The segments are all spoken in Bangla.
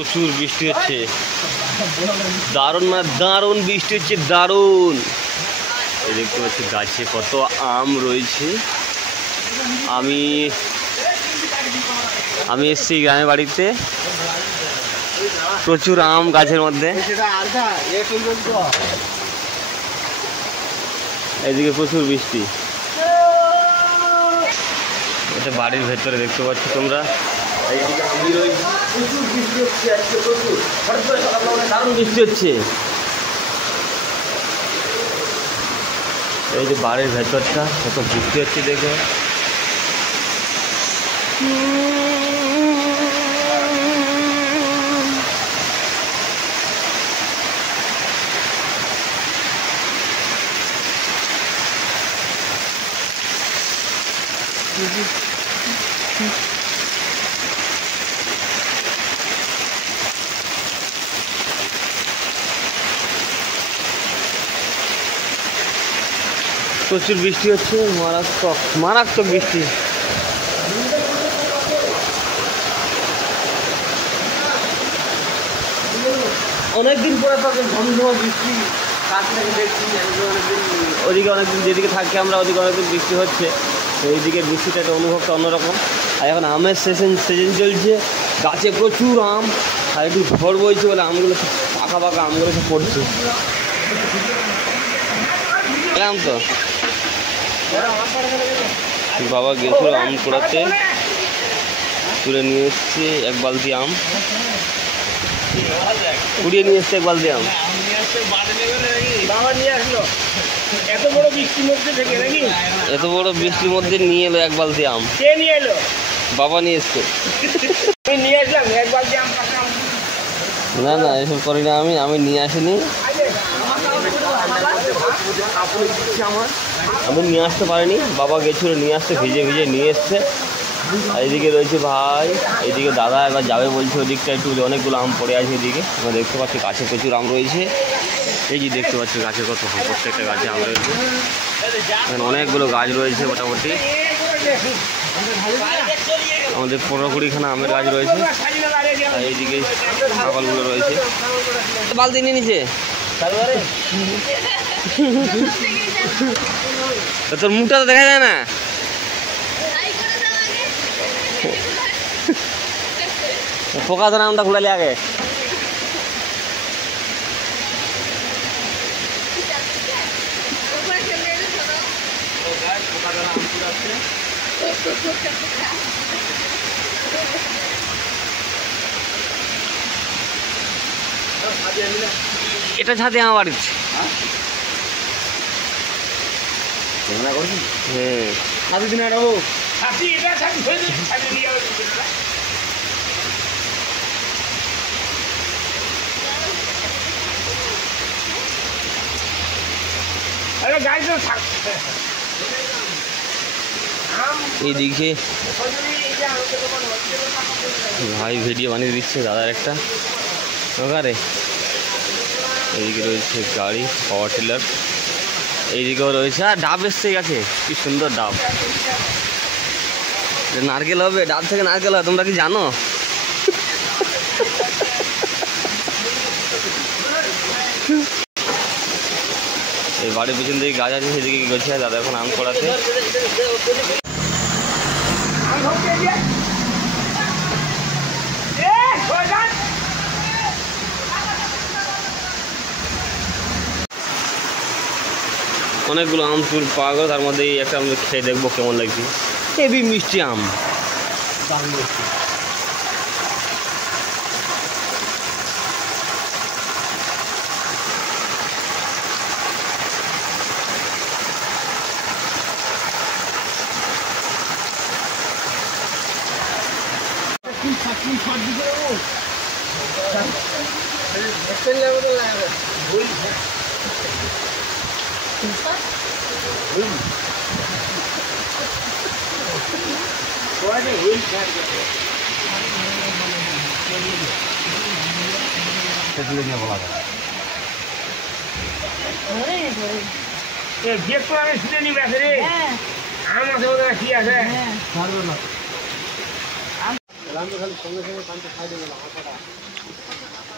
প্রচুর বৃষ্টি হচ্ছে, দারুণ মানে দারুণ বৃষ্টি হচ্ছে, দারুণ। এই দেখতে পাচ্ছি গাছে কত আম রয়েছে। আমি এসেছি গ্রামের বাড়িতে, প্রচুর আম গাছের মধ্যে। এদিকে প্রচুর বৃষ্টি, এটা বাড়ির ভেতরে দেখতে পাচ্ছ তোমরা। এইদিকে আমি রয়েছি, প্রচুর বৃষ্টি হচ্ছে আজকে, প্রচুর দারুণ বৃষ্টি হচ্ছে। এই যে বাড়ির ভেতরটা কত বৃষ্টি হচ্ছে দেখো। প্রচুর বৃষ্টি হচ্ছে, মারাত্মক মারাত্মক বৃষ্টি। অনেকদিন পরে পাবে ঝমঝমা বৃষ্টি, কাছ থেকে দেখছি। ওদিকে অনেকদিন যেদিকে থাকি আমরা, ওদিকে অনেকদিন বৃষ্টি হচ্ছে, তো এইদিকে বৃষ্টিটা একটা অনুভবটা অন্যরকম। আর এখন আমের সিজন চলছে, গাছে প্রচুর আম, আর একটু ঝড় বইছে বলে আমগুলো পাকা পাকা আমগুলো সব পড়ছে। এলাম তো, বাবা গেছিল আম কুড়াতে, তুলে নিয়ে এসছে এক বালতি আম, কুড়িয়ে নিয়ে এসছে এক বালতি আম। এত বড় বৃষ্টির মধ্যে থেকে নাকি? এত বড় বৃষ্টির মধ্যে নিয়ে এলো এক বালতি আম। কে নিয়ে এলো? বাবা নিয়ে এসছে। আমি নিয়ে আসলাম এক বালতি আম। না না, এসব করি না, আমি নিয়ে আসিনি, আমি নিয়ে আসতে পারিনি, বাবা গেছিলো নিয়ে আসতে, ভিজে ভিজে নিয়ে এসছে। আর এদিকে রয়েছে ভাই, এদিকে দাদা এবার যাবে বলছে ওদিকটা, একটু অনেকগুলো আম পড়ে আছে এদিকে। আমরা দেখতে পাচ্ছি গাছে প্রচুর আম রয়েছে, এই যে দেখতে পাচ্ছি গাছে কত আম, প্রত্যেকটা গাছে আম রয়েছে, এখানে অনেকগুলো গাছ রয়েছে মোটামুটি। আমাদের 15-20খানা আমের গাছ রয়েছে, আর এইদিকে ছাগলগুলো রয়েছে। বালতি নিয়ে নিচে তোর মুখটা তো দেখা যায় না। পোকা ধরে আমটা ঘুরালি আগে। এটা ছাদে আমার বাড়িতে। হ্যাঁ, ছাদি দিন আর এইদিকে ভাই ভিডিও বানিয়ে দিচ্ছে দাদার একটা ওখানে। এইদিকে রয়েছে গাড়ি, পাওয়ার টিলার, এইদিকেও রয়েছে। আর ডাব এসছে গেছে, কি সুন্দর ডাব, নারকেল হবে, ডাব থেকে নারকেল হয়, তোমরা কি জানো? এই বাড়ির পিছন দিকে গাছ আছে, সেদিকে গেছে দাদা এখন আম করাতে। অনেকগুলো আম চুল পাওয়া গেল, তার মধ্যে একটা আমি খেয়ে দেখবো কেমন লাগছে। হেভি মিষ্টি আম,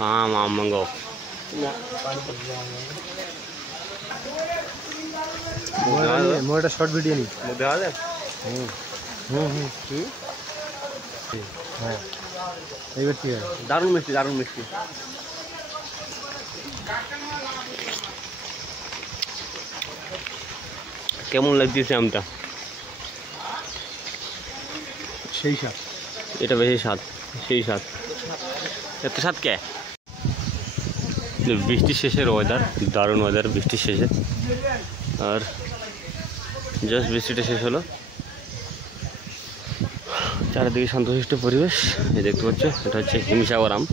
আম আম ম্যাঙ্গো একটা শর্ট ভিডিও নি মধ্যে আছে। হুম হুম হুম হ্যাঁ এইবার ঠিক আছে। দারুণ মিষ্টি, দারুণ মিষ্টি। কেমন লাগতেছে আমটা? সেই স্বাদ। এটা বেশি স্বাদ, সেই স্বাদ। এত স্বাদ কে? বৃষ্টির শেষের ওয়েদার, দারুণ ওয়েদার বৃষ্টির শেষে। আর জাস্ট বৃষ্টিটা শেষ হলো, চারিদিকে শান্তশিষ্ট পরিবেশ। এই দেখতে পাচ্ছ, এটা হচ্ছে হিমসাগর আম,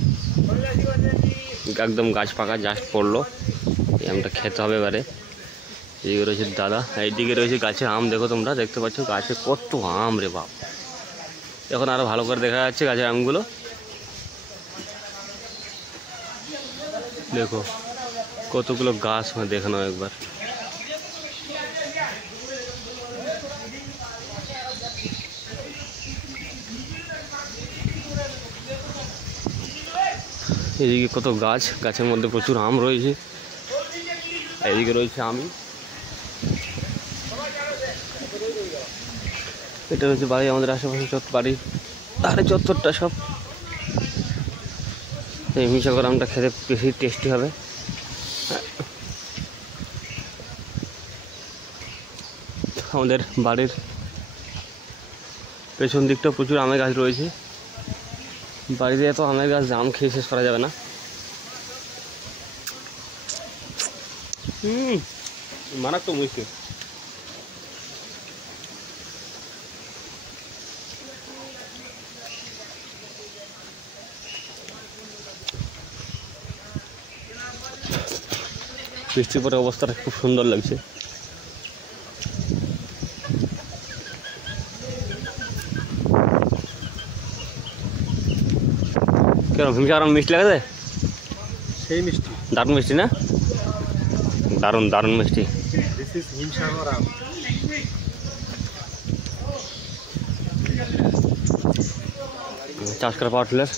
একদম গাছ পাকা, জাস্ট পড়লো। এই আমটা খেতে হবে এবারে। এইদিকে রয়েছে দাদা, এইদিকে রয়েছে গাছের আম। দেখো তোমরা দেখতে পাচ্ছ গাছে কত আম রে বাপ। এখন আরো ভালো করে দেখা যাচ্ছে গাছের আমগুলো। দেখো কতগুলো গাছ, দেখে নাও একবার। এদিকে কত গাছ, গাছের মধ্যে প্রচুর আম রয়েছে। এদিকে রয়েছে আমি, এটা রয়েছে বাড়ি, আমাদের আশেপাশে বাড়ি আরে চত্বরটা সব। এই হিমসাগর আমটা খেতে বেশি টেস্টি হবে। আমাদের বাড়ির পেছন দিকটা প্রচুর আমের গাছ রয়েছে। বাড়িতে এত আমের গাছ, আম খেয়ে শেষ করা যাবে না। মারাত্মক মিষ্টি। বৃষ্টির পরে অবস্থাটা খুব সুন্দর লাগছে। কেন হিমসাগর আম মিষ্টি লাগে? সেই মিষ্টি, দারুণ মিষ্টি না? দারুণ দারুণ মিষ্টি। দিস ইজ হিমসাগর আম। চাষ করা পাওয়ার টিলার,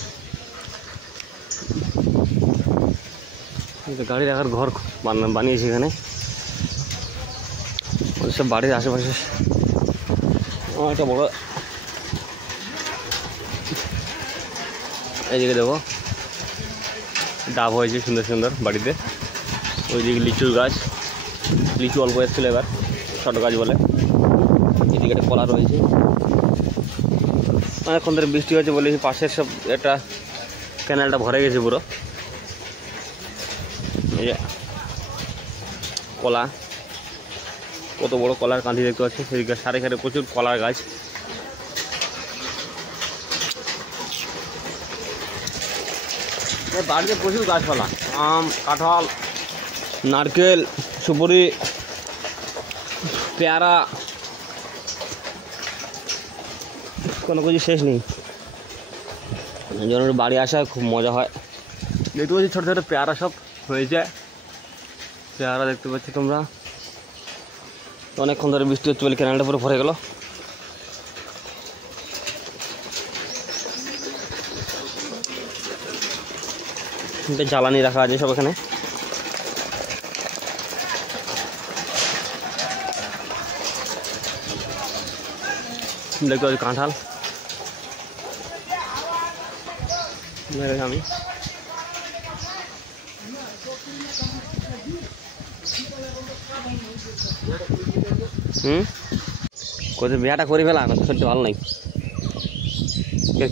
গাড়ি রাখার ঘর বানিয়েছে এখানে। সব বাড়ির আশেপাশে একটা বড়। এইদিকে দেখো ডাব হয়েছে সুন্দর সুন্দর বাড়িতে। ওইদিকে লিচুর গাছ, লিচু অল্প এসেছিল এবার, ছোটো গাছ বলে। এদিকে একটা কলা রয়েছে। অনেকক্ষণ ধরে বৃষ্টি হয়েছে বলে পাশের সব একটা ক্যানেলটা ভরে গেছে পুরো। এই যে কলা, কত বড় কলার কাঁধি দেখতে পাচ্ছি। সেদিকে সারে সারে প্রচুর কলার গাছ। বাড়িতে প্রচুর গাছপালা, আম, কাঁঠাল, নারকেল, সুপুরি, পেয়ারা, কোনো কিছু শেষ নেই। জন্য বাড়ি আসা খুব মজা হয়। দেখতে পাচ্ছি ছোটো ছোটো পেয়ারা সব হয়েছে। পেয়ারা দেখতে পাচ্ছি তোমরা। অনেকক্ষণ ধরে বৃষ্টি হচ্ছে বলে ক্যানেলটা পুরো ভরে গেল। জ্বালানি রাখা আছে সব এখানে। দেখতে পাচ্ছি কাঁঠাল। আমি কোথায় বিয়াটা করে ফেলা, কথা শরীরটা ভালো নাই।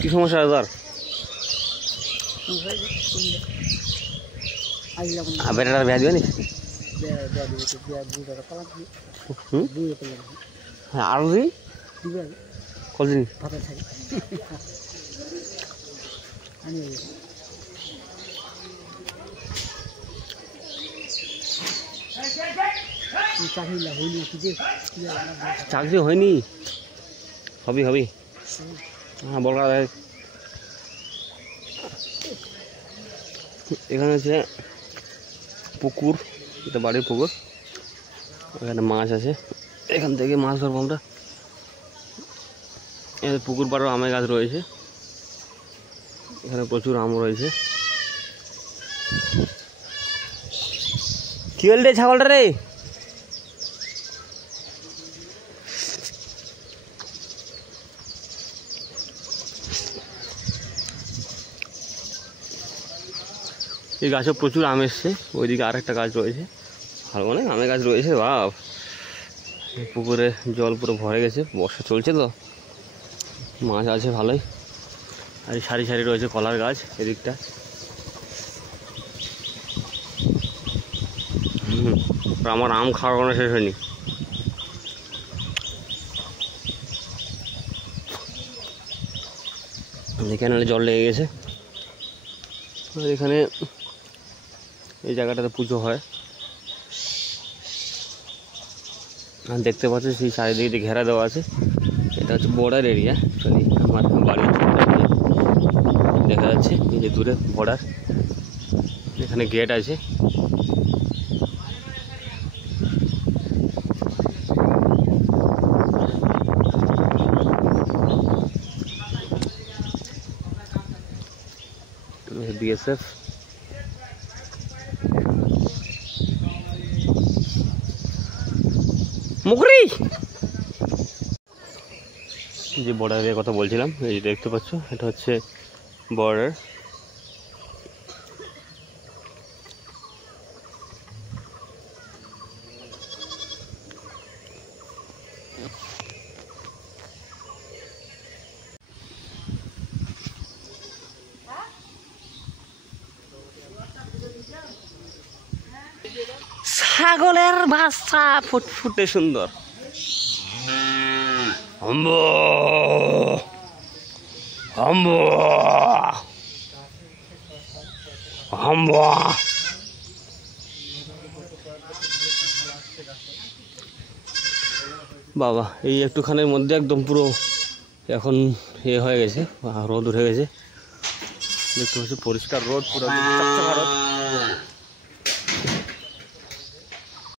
কি সমস্যা তোর? বেটাটার বিয়া দিবে নি? হ্যাঁ আরো দিই কদিন চাকরি হয়নি, হবি হবি। হ্যাঁ বলরা এখানে হচ্ছে পুকুর, এটা বাড়ির পুকুর। এখানে মাছ আছে, এখান থেকে মাছ ধরবো আমরা। এখানে পুকুর পাড়েও আমের গাছ রয়েছে, এখানে প্রচুর আম রয়েছে। কি হল রে ছাগলটা রে? এই গাছে প্রচুর আম এসছে, ওইদিকে আরেকটা গাছ রয়েছে, ভালো অনেক আমের গাছ রয়েছে। বাপ, পুকুরে জল পুরো ভরে গেছে, বর্ষা চলছে তো, মাছ আছে ভালোই। আর সারি সারি রয়েছে কলার গাছ এদিকটা। আমার আম খাওয়ার কোনো শেষ হয়নি। এখানে জল লেগে গেছে। এখানে এই জায়গাটাতে পুজো হয়, আর দেখতে পাচ্ছ সেই চারিদিকে ঘেরা দেওয়া আছে। এটা হচ্ছে বর্ডার এরিয়া, অ্যাকচুয়ালি আমার বাড়ি দেখা যাচ্ছে এই যে দূরে বর্ডার। এখানে গেট আছে। বিএসএফ মুকরি যে বর্ডারের কথা বলছিলাম, এই যে দেখতে পাচ্ছ এটা হচ্ছে বর্ডার। ছাগলের ভাষা ফুটফুটে সুন্দর। হাম্বো হাম্বো হাম্বো। বাবা, এই একটুখানির মধ্যে একদম পুরো এখন এ হয়ে গেছে, রোদ উঠে গেছে। দেখতে পাচ্ছি পরিষ্কার রোদ, পুরো চকচকা রোদ।